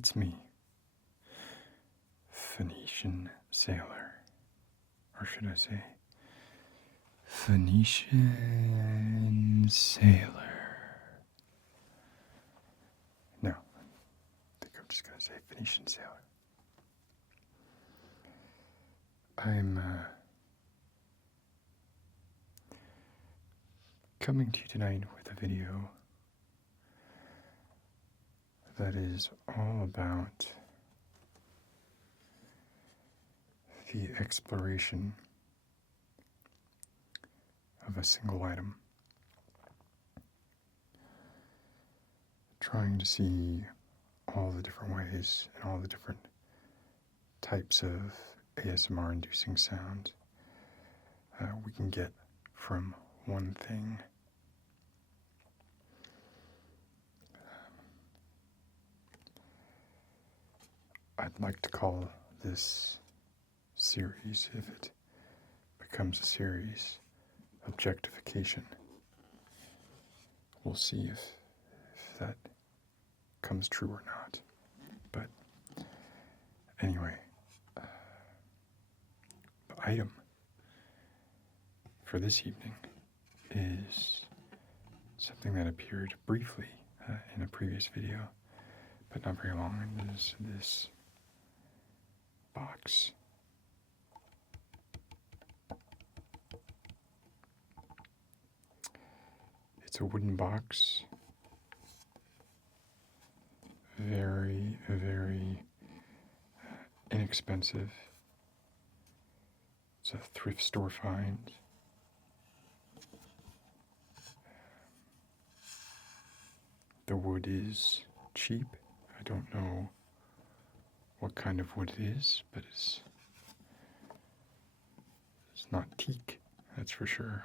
It's me, Phoenician sailor. Or should I say, Phoenician sailor. No, I think I'm just going to say Phoenician sailor. I'm coming to you tonight with a video that is all about the exploration of a single item. Trying to see all the different ways and all the different types of ASMR-inducing sounds we can get from one thing. I'd like to call this series, if it becomes a series, Objectification. We'll see if that comes true or not. But anyway, the item for this evening is something that appeared briefly in a previous video, but not very long. It is this box. It's a wooden box. Very, very inexpensive. It's a thrift store find. The wood is cheap. I don't know what kind of wood it is, but it's not teak, that's for sure.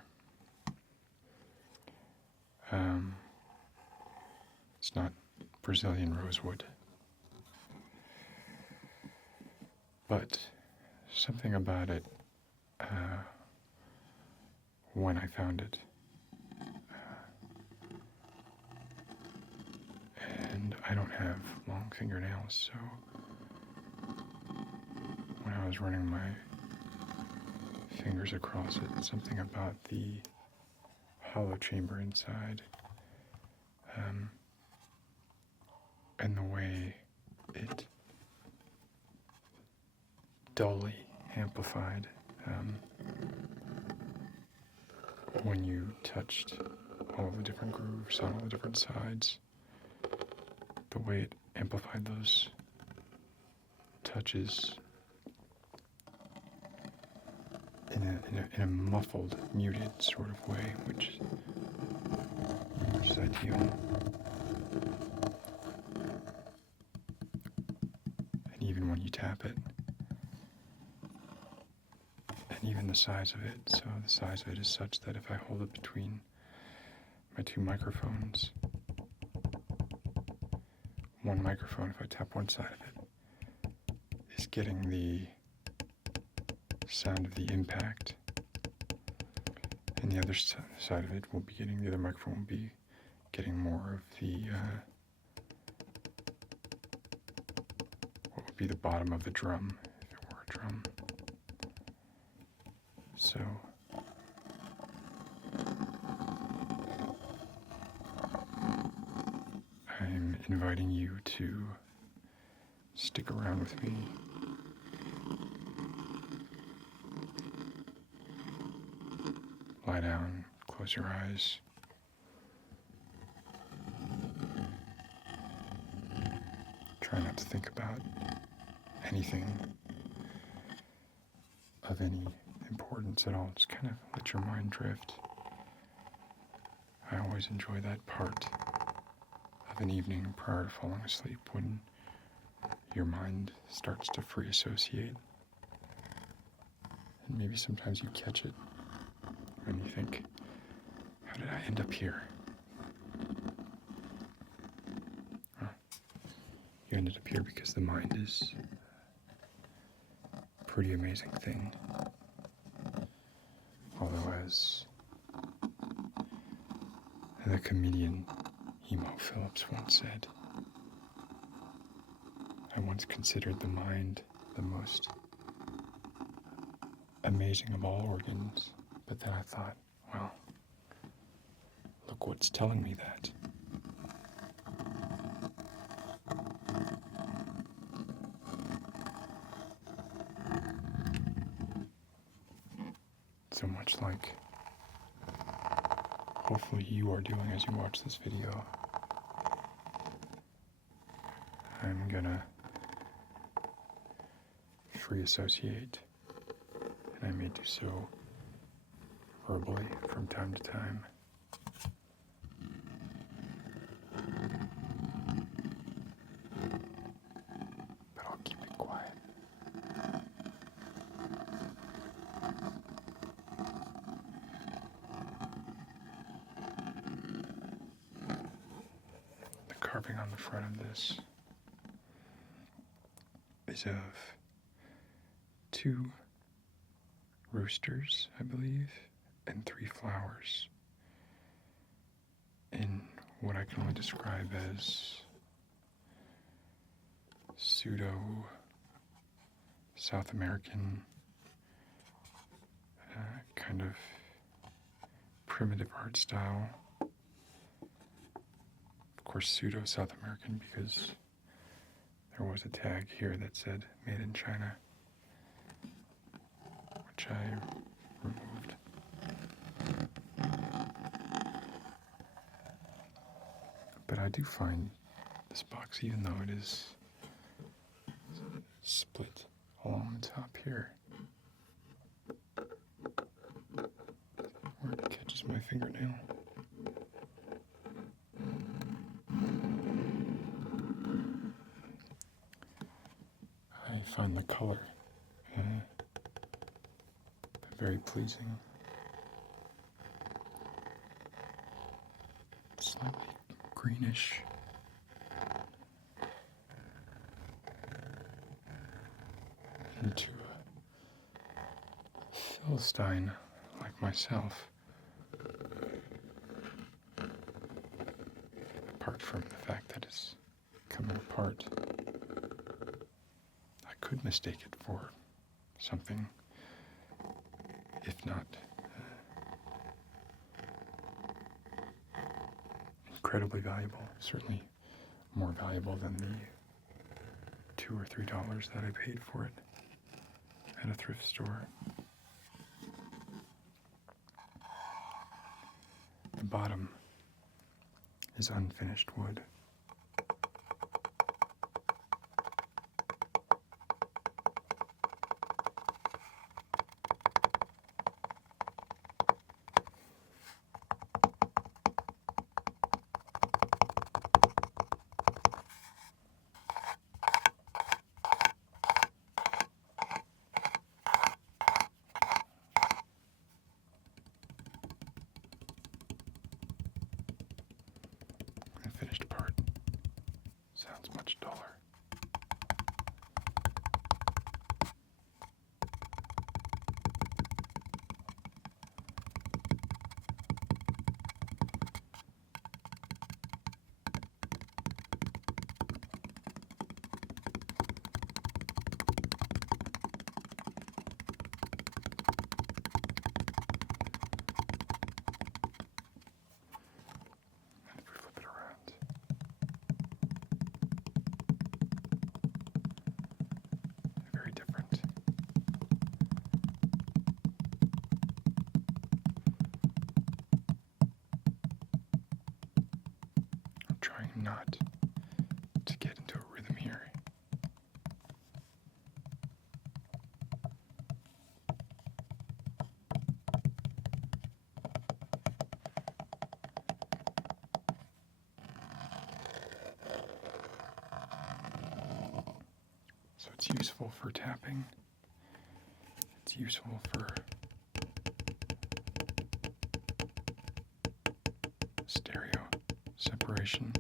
It's not Brazilian rosewood. But something about it, when I found it, and I don't have long fingernails, so when I was running my fingers across it, something about the hollow chamber inside, and the way it dully amplified when you touched all the different grooves on all the different sides. The way it amplified those touches in a muffled, muted sort of way, which is ideal. And even when you tap it, and even the size of it, so the size of it is such that if I hold it between my two microphones, one microphone, if I tap one side of it, is getting the sound of the impact, and the other side of it will be getting, the other microphone will be getting more of the, what would be the bottom of the drum, if it were a drum. So, I'm inviting you to stick around with me. Lie down, close your eyes. Try not to think about anything of any importance at all. Just kind of let your mind drift. I always enjoy that part of an evening prior to falling asleep, when your mind starts to free associate. And maybe sometimes you catch it and you think, how did I end up here? Well, you ended up here because the mind is a pretty amazing thing. Although, as the comedian Emo Phillips once said, I once considered the mind the most amazing of all organs, but then I thought, well, look what's telling me that. So much like hopefully you are doing as you watch this video, I'm gonna free associate, and I may do so verbally from time to time. But I'll keep it quiet. The carving on the front of this is of 2 roosters, I believe, and 3 flowers in what I can only describe as pseudo South American kind of primitive art style. Of course, pseudo South American because there was a tag here that said made in China, which I removed. But I do find this box, even though it is split along the top here, where it catches my fingernail. I find the color very pleasing. Slightly greenish. And to a Philistine like myself, apart from the fact that it's coming apart, I could mistake it for something, if not incredibly valuable, certainly more valuable than the $2 or $3 that I paid for it at a thrift store. The bottom is unfinished wood. The finished part sounds much duller. And if we flip it around, very different. I'm trying not to get into a rhythm here. So it's useful for tapping. It's useful for stereo separation.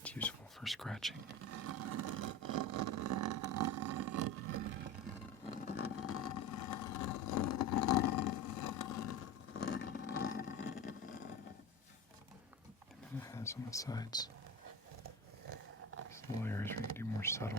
It's useful for scratching. has on the sides. These little areas we can do more subtle.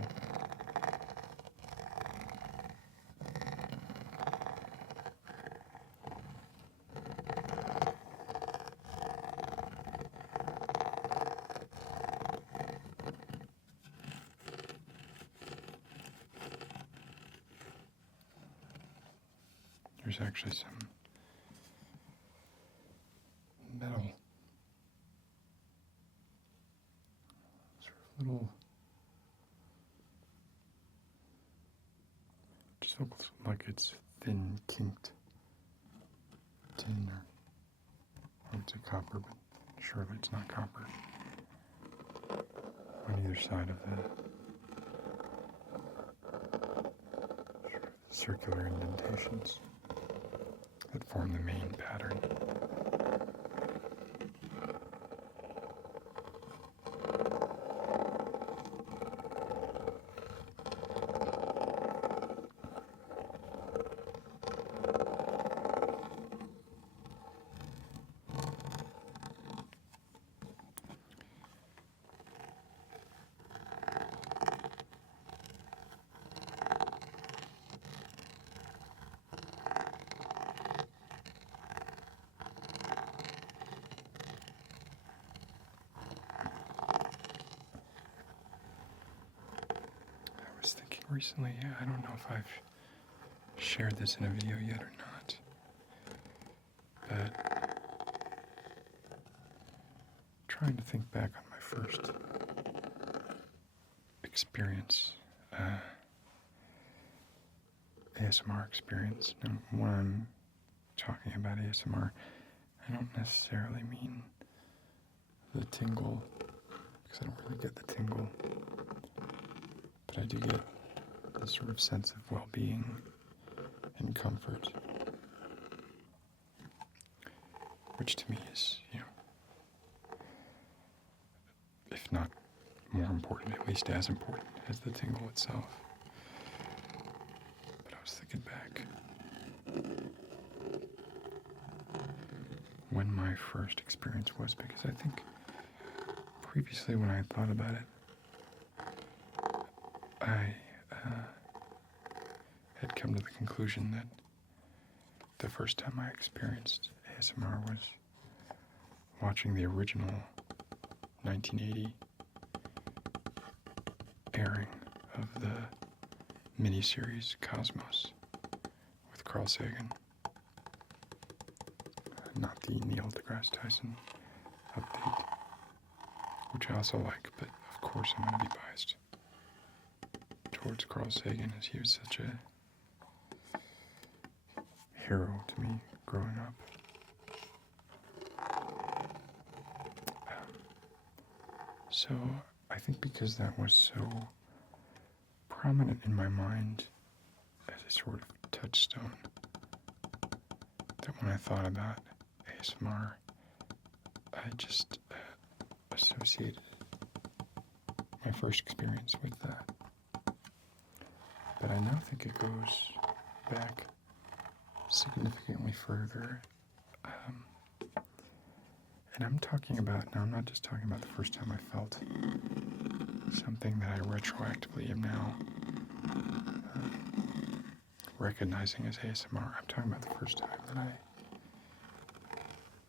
There's actually some metal, sort of little, just looks like it's thin, kinked tin, or I would say copper, but surely it's not copper, on either side of the circular indentations that form the main pattern. Recently, I don't know if I've shared this in a video yet or not, but trying to think back on my first experience, ASMR experience. Now, when I'm talking about ASMR, I don't necessarily mean the tingle, because I don't really get the tingle, but I do get a sort of sense of well-being and comfort, which to me is, if not more important, at least as important as the tingle itself. But I was thinking back when my first experience was, because I think previously when I thought about it, I had come to the conclusion that the first time I experienced ASMR was watching the original 1980 airing of the miniseries Cosmos with Carl Sagan, not the Neil deGrasse Tyson update, which I also like, but of course I'm going to be biased towards Carl Sagan, as he was such a hero to me growing up. So I think because that was so prominent in my mind as a sort of touchstone, that when I thought about ASMR, I just associated my first experience with that. But I now think it goes back significantly further. And I'm talking about, now I'm not just talking about the first time I felt something that I retroactively am now recognizing as ASMR. I'm talking about the first time that I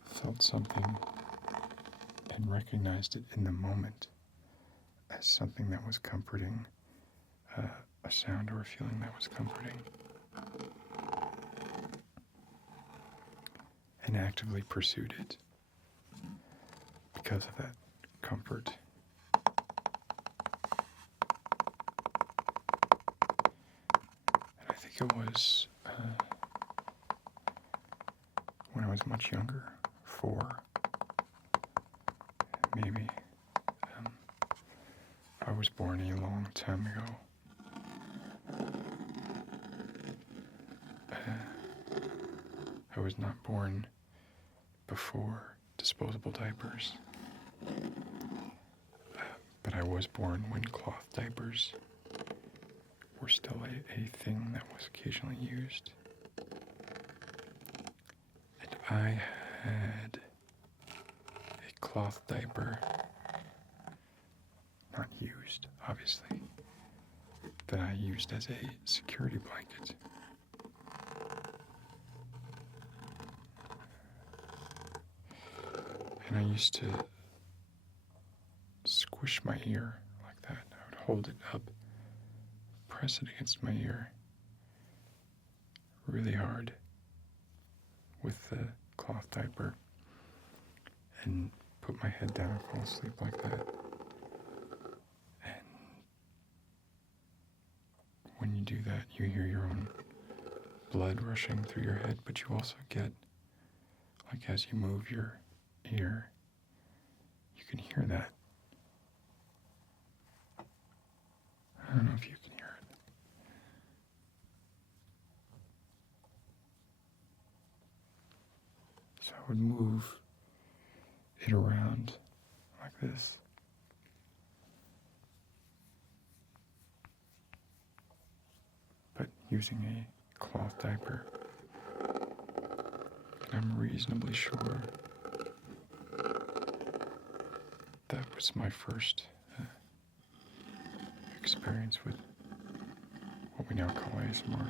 felt something and recognized it in the moment as something that was comforting, a sound or a feeling that was comforting, and actively pursued it because of that comfort. And I think it was when I was much younger, 4, maybe. I was born a long time ago. I was not born before disposable diapers, but I was born when cloth diapers were still a thing that was occasionally used. And I had a cloth diaper, not used, obviously, that I used as a security blanket. And I used to squish my ear like that. I would hold it up, press it against my ear really hard with the cloth diaper and put my head down and fall asleep like that. And when you do that, you hear your own blood rushing through your head, but you also get, like as you move your ear, you can hear that. I don't know if you can hear it. So I would move it around like this. But using a cloth diaper, I'm reasonably sure that was my first experience with what we now call ASMR.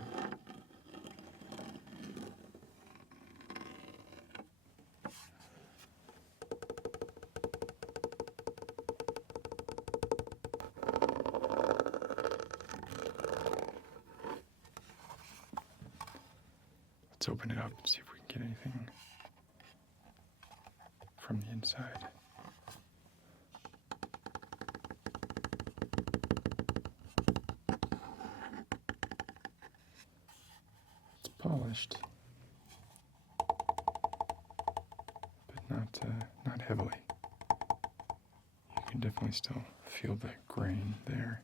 Let's open it up and see if we can get anything from the inside. It's polished, but not heavily. You can definitely still feel the grain there.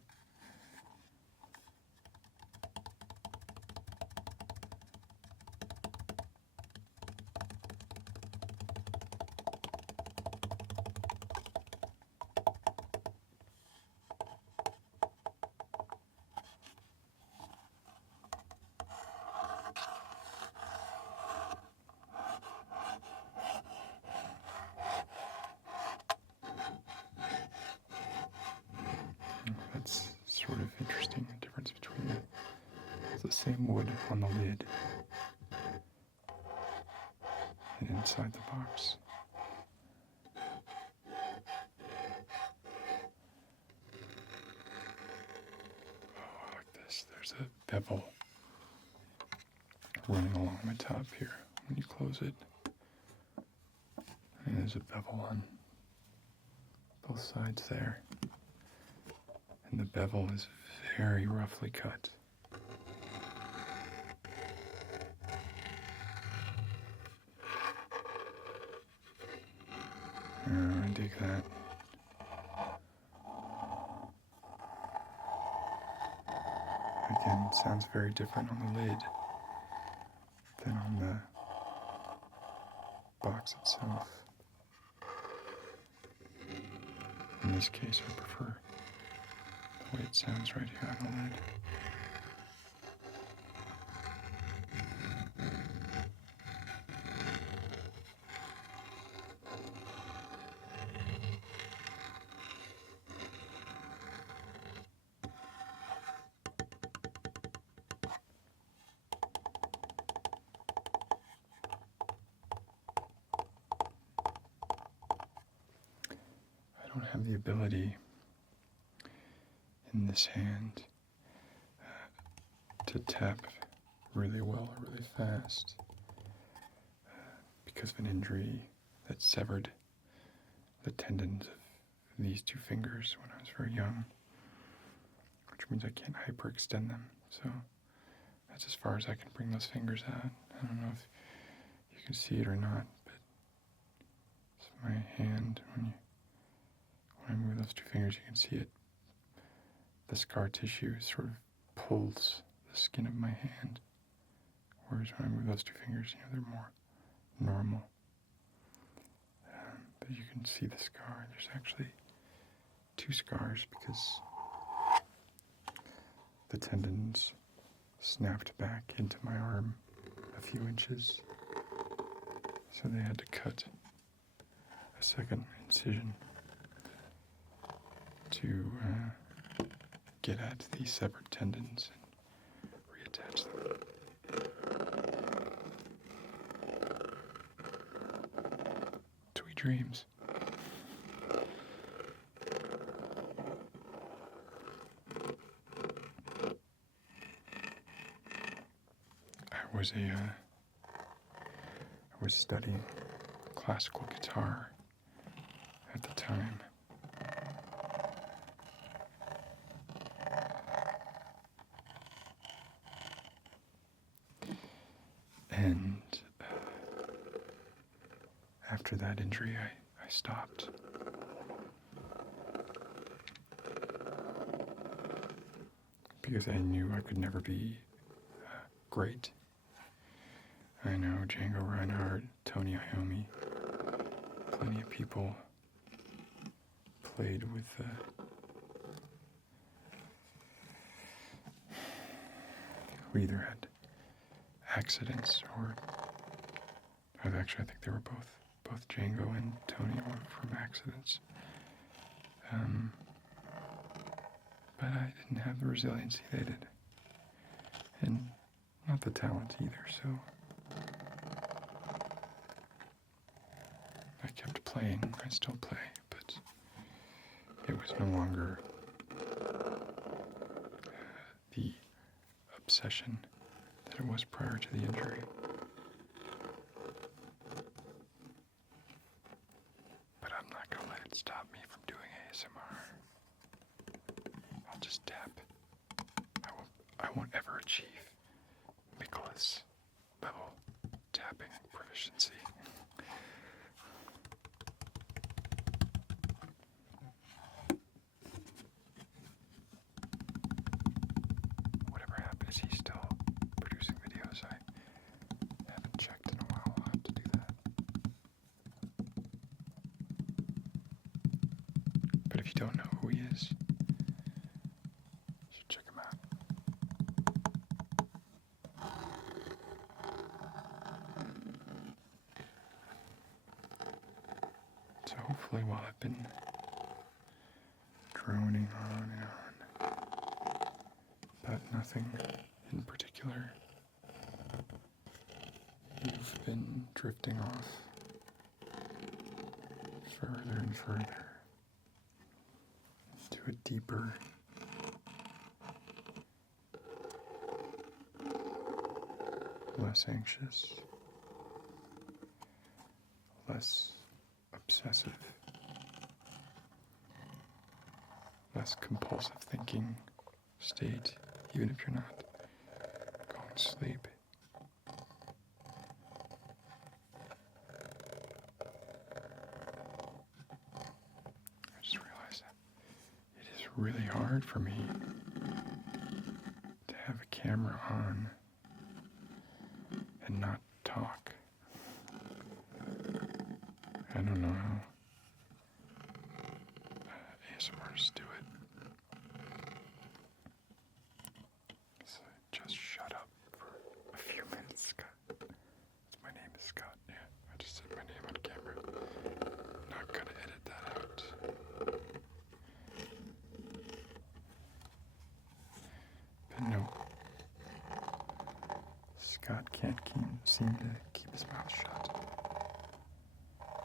That's sort of interesting, the difference between the same wood on the lid and inside the box. Oh, like this. There's a bevel running along the top here when you close it. And there's a bevel on both sides there. And the bevel is very roughly cut. I dig that. Again, it sounds very different on the lid than on the box itself. In this case, I prefer the way it sounds right here on the lid. I don't have the ability in this hand to tap really well or really fast because of an injury that severed the tendons of these two fingers when I was very young, which means I can't hyperextend them. So that's as far as I can bring those fingers out. I don't know if you can see it or not, but it's my hand. When I move those two fingers, you can see it. The scar tissue sort of pulls the skin of my hand, whereas when I move those two fingers, they're more normal. But you can see the scar. There's actually two scars because the tendons snapped back into my arm a few inches, so they had to cut a second incision to get at the severed tendons and reattach them. Sweet dreams. I was studying classical guitar at the time. And after that injury, I stopped. Because I knew I could never be great. I know Django Reinhardt, Tony Iommi, plenty of people played with who either had accidents or actually I think they were both Django and Tony were from accidents. But I didn't have the resiliency they did. And not the talent either, so I kept playing. I still play, but it was no longer the obsession that it was prior to the injury. But I'm not going to let it stop me from doing ASMR. I'll just tap. I won't ever achieve Nicholas level tapping proficiency. Whatever happened, is he still producing videos? I haven't checked in a while. I'll have to do that. But if you don't know who he is, you should check him out. So hopefully while I've been droning on and on about nothing in particular, you've been drifting off further and further to a deeper, less anxious, less obsessive, less compulsive thinking state, even if you're not going to sleep. I just realized that it is really hard for me to have a camera on and not talk. I don't know how ASMRs do it. So just shut up for a few minutes, Scott. My name is Scott. Yeah, I just said my name on camera. Not gonna edit that out. But no. Scott can't seem to keep his mouth shut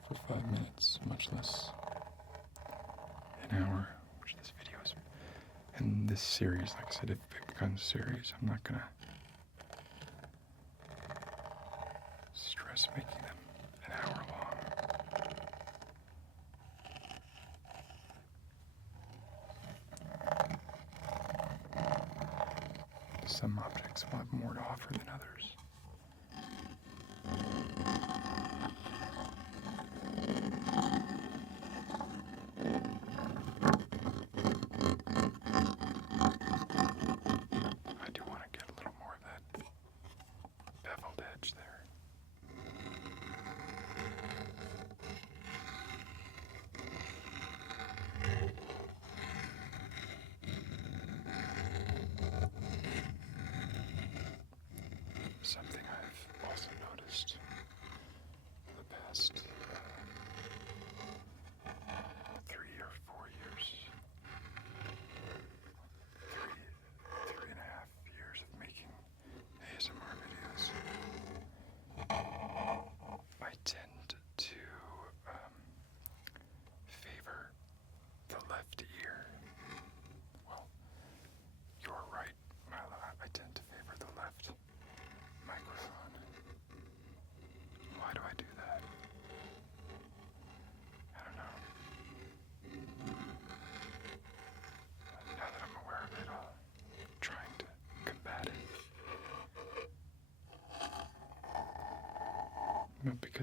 for 5 minutes, much less an hour, which this video is. And this series, like I said, if it becomes a series, I'm not gonna stress making them an hour long. Some objects will have more to offer than others. I do want to get a little more of that beveled edge there. Some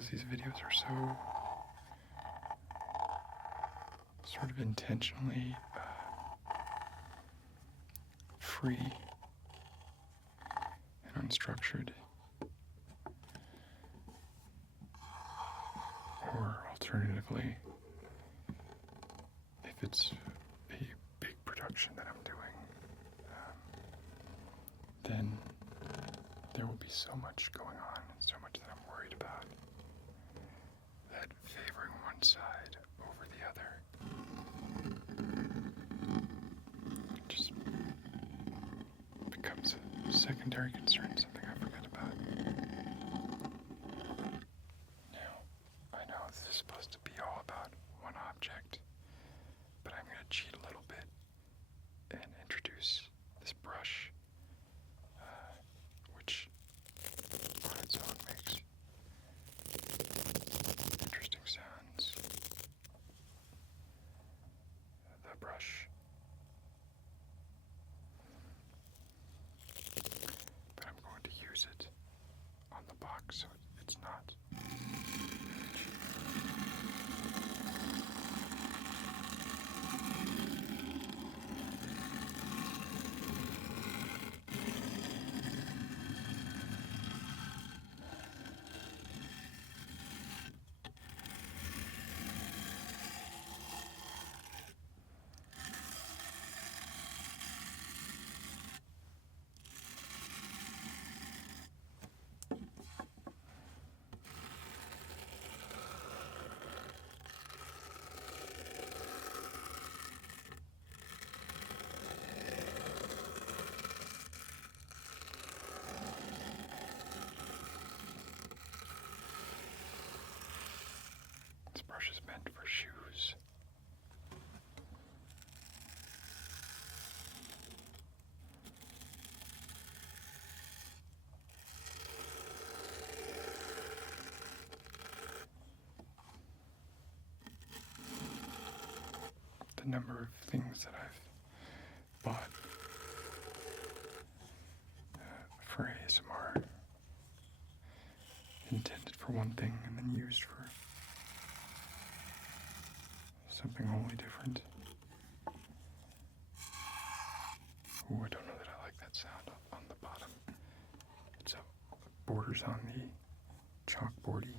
because these videos are so sort of intentionally free and unstructured. Or alternatively, if it's a big production that I'm doing, then there will be so much going on and so much that I'm worried about that favoring one side over the other just becomes a secondary concern, something I forget about. Now, I know this is supposed to be all about one object, but I'm going to cheat a little bit and introduce this brush, which on its own makes interesting sounds. The brush. But I'm going to use it on the box so it's not. This brush is meant for shoes. The number of things that I've bought for ASMR intended for one thing and then used for something wholly different. Ooh, I don't know that I like that sound on the bottom. It's borders on the chalkboardy.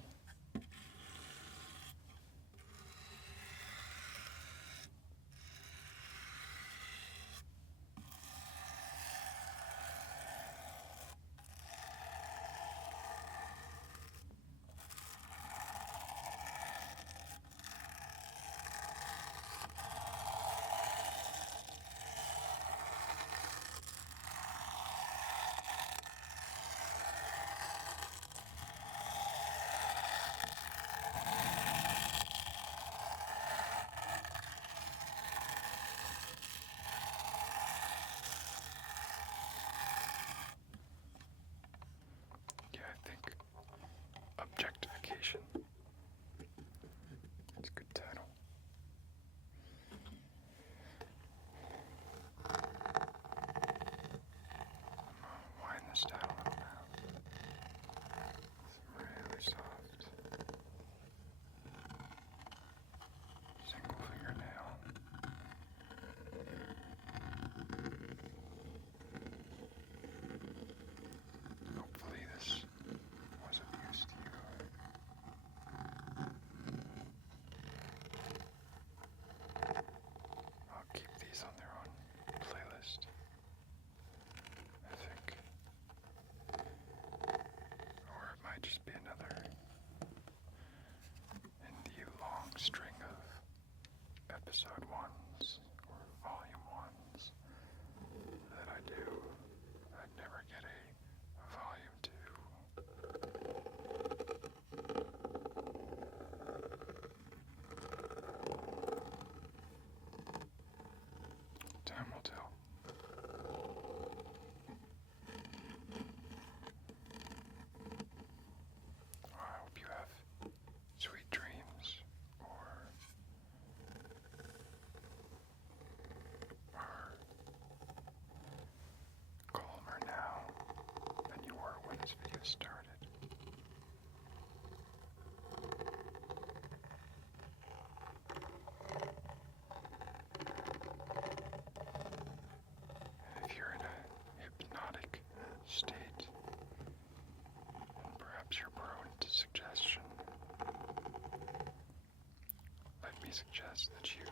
me suggest that you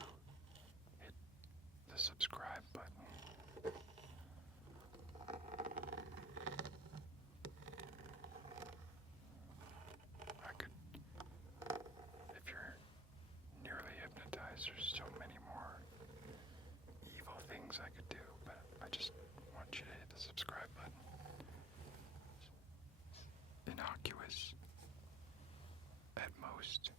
hit the subscribe button. I could, if you're nearly hypnotized, there's so many more evil things I could do, but I just want you to hit the subscribe button. It's innocuous at most.